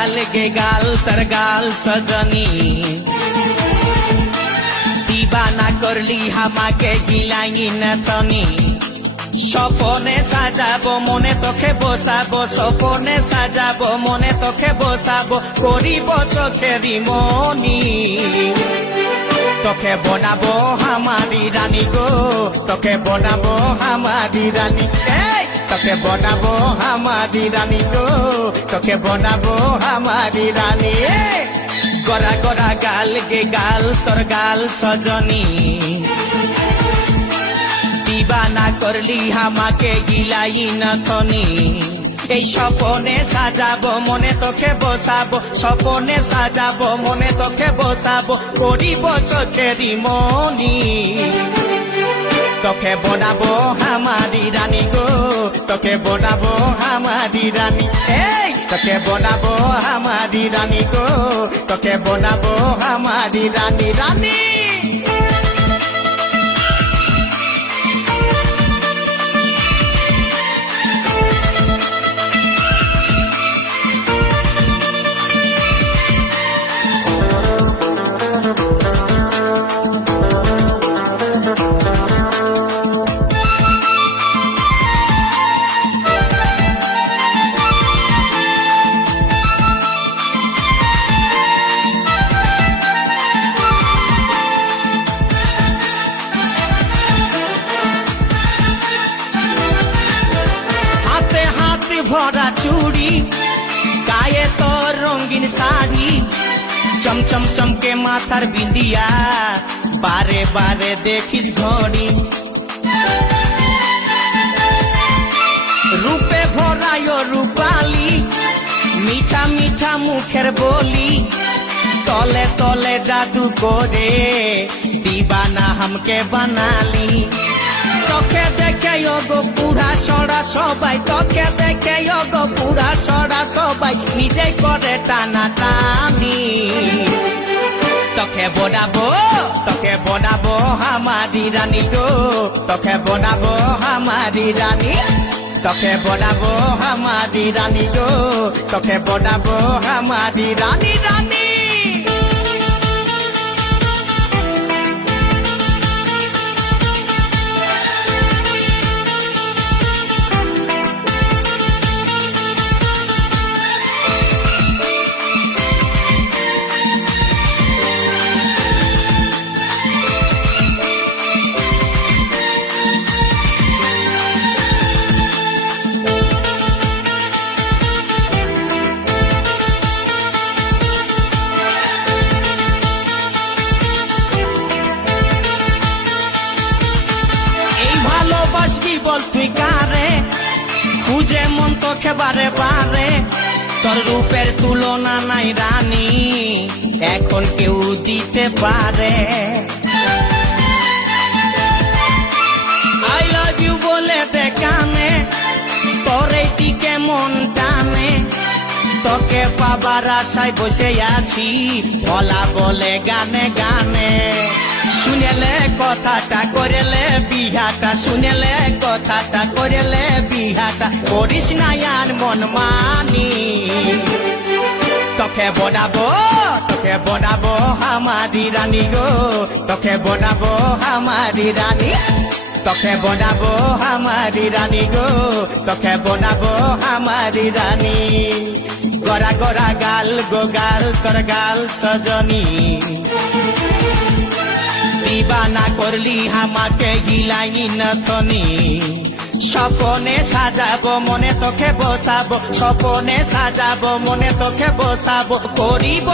গাল গে গাল তোর গাল সজনী দিবানা করলি হামাকে গিলাই না তনি স্বপনে সাজাবো মনে তোকে বসাবো স্বপনে সাজাবো মনে তোকে বসাবো করিব চোখেরি মনি তোকে বনাবো হামারি রানী গো তোকে বনাবো হামারি রানী তোকে বনাবো হামারি রানী গো তোকে বনাবো হামারি রানী গড়া গড়া গাল গে গাল তোর গাল সজনী দিবানা করলি হামাকে গিলাই না থনি এই স্বপনে সাজাবো মনে তোকে বসাবো স্বপনে সাজাবো মনে তোকে বসাবো করিব চোখেরি মনি তোকে বনাবো হামারি রানী গো তোকে বনাবো হামারি রানী তোকে বনাবো হামারি রানী গো তোকে বনাবো হামারি রানী রানী ভরা চুড়ি গায়ে তোর রঙিন শাড়ি চমচম চমকে মাথার বিন্দিয়া বারে বারে দেখিস ঘড়ি রূপে ভরায় রূপালি মিঠা মিঠা মুখের বলি তলে তলে জাদু করে দিবানা হামকে বানালি তোকে দেখে গো পুরা ছড়া সবাই তোকে দেখে গো পুরা ছড়া সবাই নিজে করে টানা টানি তোকে বনাবো হামারি রানী গো তোকে বনাবো হামারি রানী তোকে বনাবো হামারি রানী গো তোকে বনাবো হামারি রানী রানী বল তুই কারে খুঁজে মন তোকে বারে বারে তোর রূপের তুলনা নাই রানী এখন কেউ দিতে পারে আই লাভ ইউ বলে দেখানে তোর এই দিকে মন টানে তোকে পাবার আশায় বসে আছি বলা বলে গানে গানে শুনেলে কথাটা করেলে বিহাটা শুনেলে কথাটা করেলে বিহাটা করিস না আর মন মানি তোকে বনাবো হামারি রানী গো তোকে বনাবো হামারি রানী তোকে বনাবো হামারি রানী গো তোকে বনাবো হামারি রানী গড়া গড়া গাল গো গাল তোর গাল সজনী দিবানা করলি হামাকে গিলাই না থনি স্বপনে সাজাবো মনে তোকে বসাবো স্বপনে সাজাবো মনে তোকে বসাবো করিব